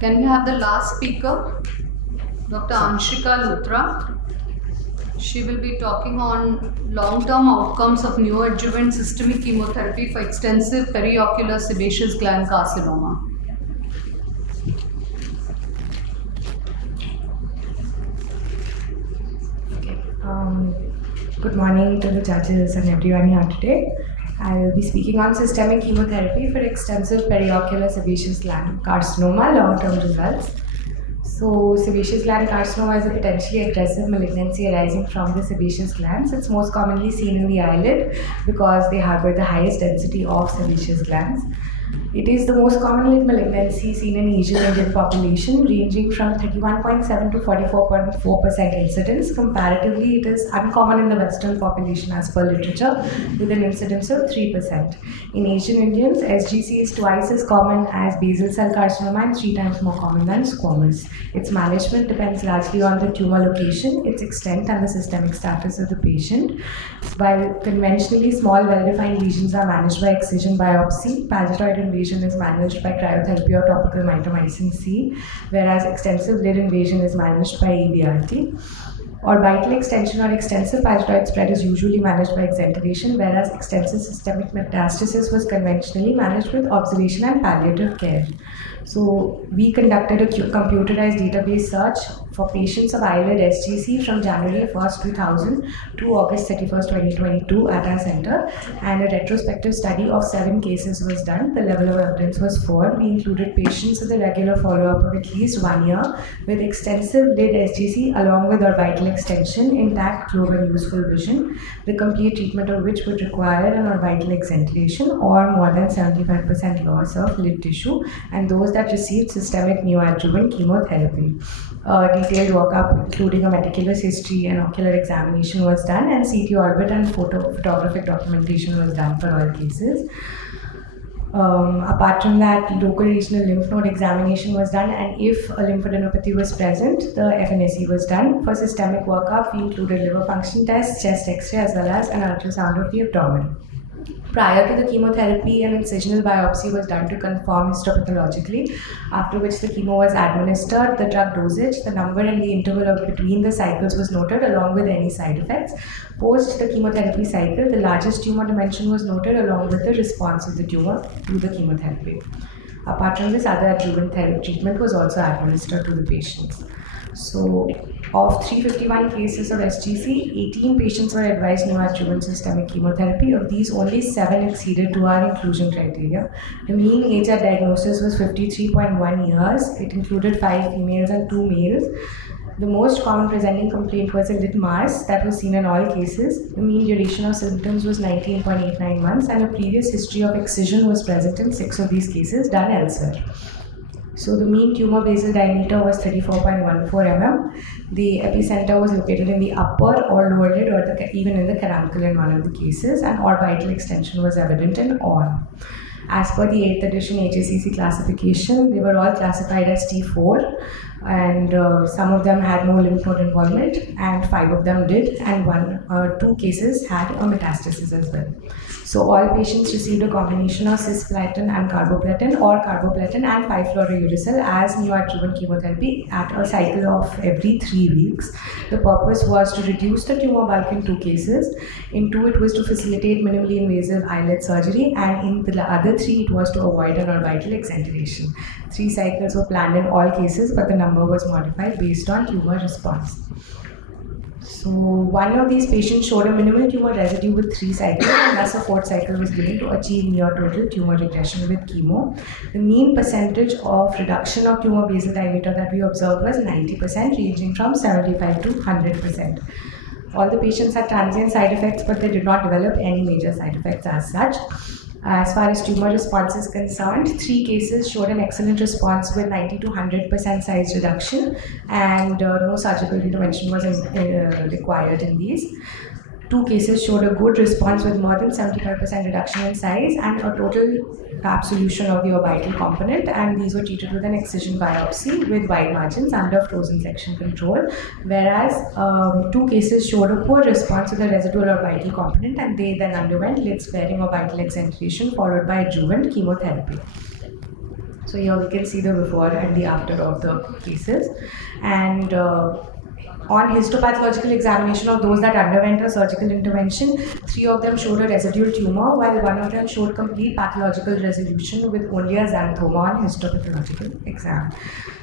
Can we have the last speaker, Dr. ANSHIKA LUTHRA? She will be talking on long-term outcomes of neoadjuvant systemic chemotherapy for extensive periocular sebaceous gland carcinoma. Good morning to the judges and everyone here today. I will be speaking on systemic chemotherapy for extensive periocular sebaceous gland carcinoma long-term results. So, sebaceous gland carcinoma is a potentially aggressive malignancy arising from the sebaceous glands. It's most commonly seen in the eyelid because they harbor the highest density of sebaceous glands. It is the most common malignancy seen in Asian Indian population, ranging from 31.7 to 44.4% incidence. Comparatively, it is uncommon in the Western population as per literature, with an incidence of 3%. In Asian Indians, SGC is twice as common as basal cell carcinoma and 3 times more common than squamous. Its management depends largely on the tumor location, its extent, and the systemic status of the patient. While conventionally small, well-defined lesions are managed by excision biopsy, palliatoid invasion is managed by cryotherapy or topical mitomycin C, whereas extensive lid invasion is managed by EBRT. Orbital extension or extensive palliatoid spread is usually managed by exenteration, whereas extensive systemic metastasis was conventionally managed with observation and palliative care. So we conducted a computerized database search for patients of eyelid SGC from January 1st, 2000 to August 31st, 2022 at our center, and a retrospective study of 7 cases was done. The level of evidence was 4. We included patients with a regular follow-up of at least 1 year with extensive lid SGC along with orbital extension, intact globe and useful vision, the complete treatment of which would require an orbital exenteration or more than 75% loss of lid tissue, and those that received systemic neoadjuvant chemotherapy. Detailed workup, including a meticulous history and ocular examination, was done, and CT orbit and photographic documentation was done for all cases. Apart from that, local regional lymph node examination was done, and if a lymphadenopathy was present, the FNSE was done. For systemic workup, we included liver function tests, chest x-ray, as well as an ultrasound of the abdomen. Prior to the chemotherapy, an incisional biopsy was done to confirm histopathologically, after which the chemo was administered. The drug dosage, the number and the interval of between the cycles was noted along with any side effects. Post the chemotherapy cycle, the largest tumor dimension was noted along with the response of the tumor to the chemotherapy. Apart from this, other adjuvant treatment was also administered to the patients. So, of 351 cases of SGC, 18 patients were advised neoadjuvant systemic chemotherapy. Of these, only 7 exceeded to our inclusion criteria. The mean age at diagnosis was 53.1 years. It included 5 females and 2 males. The most common presenting complaint was a lid mass that was seen in all cases. The mean duration of symptoms was 19.89 months, and a previous history of excision was present in 6 of these cases done elsewhere. So the mean tumor basal diameter was 34.14 mm. The epicenter was located in the upper or lower lid, or even in the caruncle in one of the cases, and orbital extension was evident in all. As per the 8th edition HACC classification, they were all classified as T4, and some of them had no lymph node involvement, and 5 of them did, and 2 cases had a metastasis as well. So all patients received a combination of cisplatin and carboplatin, or carboplatin and 5-fluorouracil as neoadjuvant chemotherapy at a cycle of every 3 weeks. The purpose was to reduce the tumor bulk in 2 cases. In 2, it was to facilitate minimally invasive eyelid surgery, and in the other 3, it was to avoid an orbital exenteration. 3 cycles were planned in all cases, but the number was modified based on tumor response. So, one of these patients showed a minimal tumor residue with 3 cycles, and thus a 4th cycle was given to achieve near total tumor regression with chemo. The mean percentage of reduction of tumor basal diameter that we observed was 90%, ranging from 75 to 100%. All the patients had transient side effects, but they did not develop any major side effects as such. As far as tumor response is concerned, 3 cases showed an excellent response with 90 to 100% size reduction, and no surgical intervention was required in these. 2 cases showed a good response with more than 75% reduction in size and a total PAP solution of the orbital component, and these were treated with an excision biopsy with wide margins under frozen section control, whereas 2 cases showed a poor response to the residual orbital component, and they then underwent lid sparing orbital exenteration followed by adjuvant chemotherapy. So here we can see the before and the after of the cases. And on histopathological examination of those that underwent a surgical intervention, 3 of them showed a residual tumor, while 1 of them showed complete pathological resolution with only a xanthoma on histopathological exam.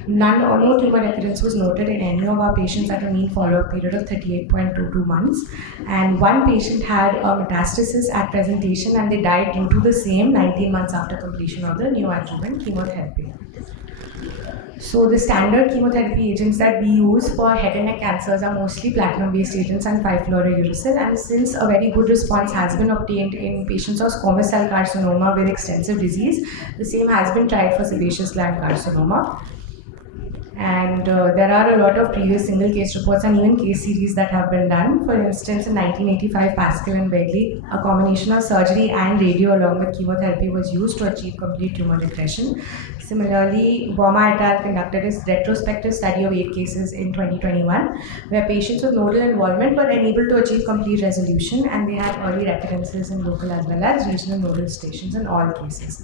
None or no tumor recurrence was noted in any of our patients at a mean follow-up period of 38.22 months. And 1 patient had a metastasis at presentation and they died due to the same 19 months after completion of the neoadjuvant chemotherapy. So the standard chemotherapy agents that we use for head and neck cancers are mostly platinum-based agents and 5-fluorouracil. And since a very good response has been obtained in patients of squamous cell carcinoma with extensive disease, the same has been tried for sebaceous gland carcinoma. And there are a lot of previous single case reports and even case series that have been done. For instance, in 1985, Pascal and Begley, a combination of surgery and radio along with chemotherapy was used to achieve complete tumor regression. Similarly, Boma et al. Conducted a retrospective study of 8 cases in 2021, where patients with nodal involvement were unable to achieve complete resolution, and they had early recurrences in local as well as regional nodal stations in all cases.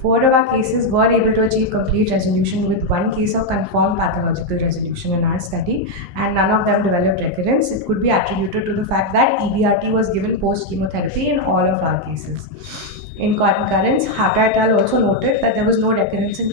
4 of our cases were able to achieve complete resolution, with 1 case of confirmed pathological resolution in our study, and none of them developed recurrence. It could be attributed to the fact that EBRT was given post-chemotherapy in all of our cases. In concurrence, Hata et al. Also noted that there was no recurrence in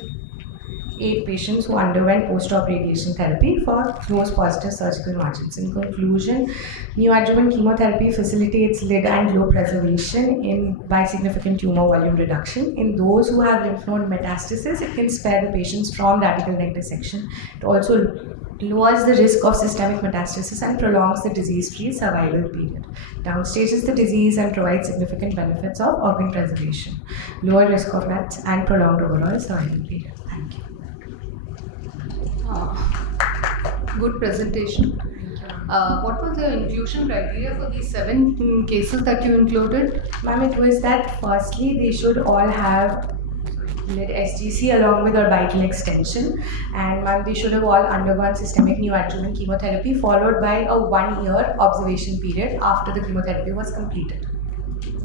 8 patients who underwent post-op radiation therapy for those positive surgical margins. In conclusion, neoadjuvant chemotherapy facilitates lid and globe preservation by significant tumor volume reduction. In those who have lymph node metastasis, it can spare the patients from radical neck dissection. It also lowers the risk of systemic metastasis and prolongs the disease-free survival period. Downstages the disease and provides significant benefits of organ preservation, lower risk of death, and prolonged overall survival period. Thank you. Good presentation. What was the inclusion criteria for these 7 cases that you included? Ma'am, it was that firstly they should all have lid SGC along with orbital extension, and ma'am, they should have all undergone systemic neoadjuvant chemotherapy followed by a 1-year observation period after the chemotherapy was completed.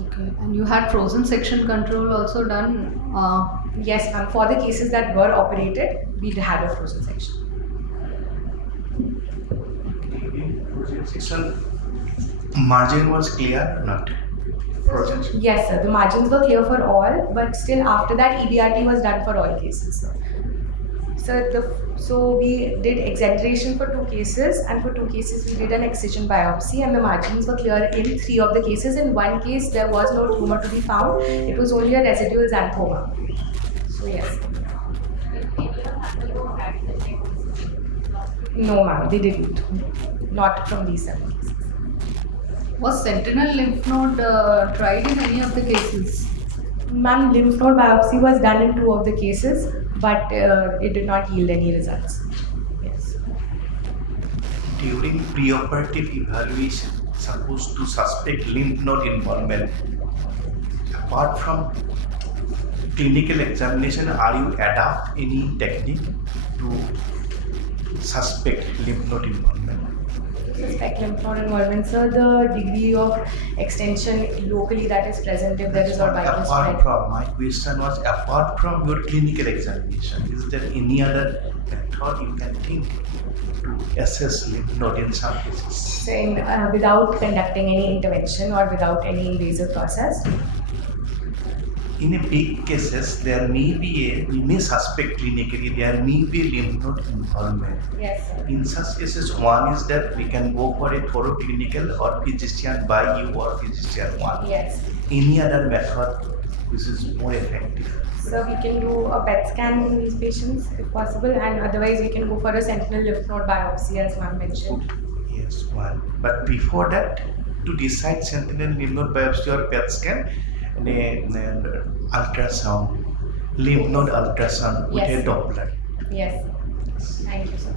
Okay, and you had frozen section control also done? Yes, ma'am. For the cases that were operated, we had a frozen section. Frozen section margin was clear or not? Frozen? Yes, sir. The margins were clear for all, but still after that, EBRT was done for all cases, sir. So we did exenteration for 2 cases, and for 2 cases we did an excision biopsy, and the margins were clear in 3 of the cases. In 1 case, there was no tumor to be found. It was only a residual xanthoma. So yes. No, ma'am, they didn't. Not from these 7 cases. Was sentinel lymph node tried in any of the cases? Ma'am, lymph node biopsy was done in 2 of the cases, but it did not yield any results. Yes. During preoperative evaluation, supposed to suspect lymph node involvement, apart from clinical examination, are you adopt any technique to suspect lymph node involvement? Suspect lymph node involvement, sir. The degree of extension locally that is present, if there is orbital spread. My question was, apart from your clinical examination, is there any other method you can think to assess lymph node in some cases? So without conducting any intervention or without any invasive process? In a big cases, there may be we may suspect clinically there may be lymph node involvement. Yes. In such cases, one is that we can go for a thorough clinical or physician by you or physician one. Yes. Any other method which is more effective? So we can do a PET scan in these patients if possible, and otherwise we can go for a sentinel lymph node biopsy as ma'am mentioned. Yes, one. But before that, to decide sentinel lymph node biopsy or PET scan, and ultrasound, lymph node ultrasound with a Doppler. Yes. Thank you, sir.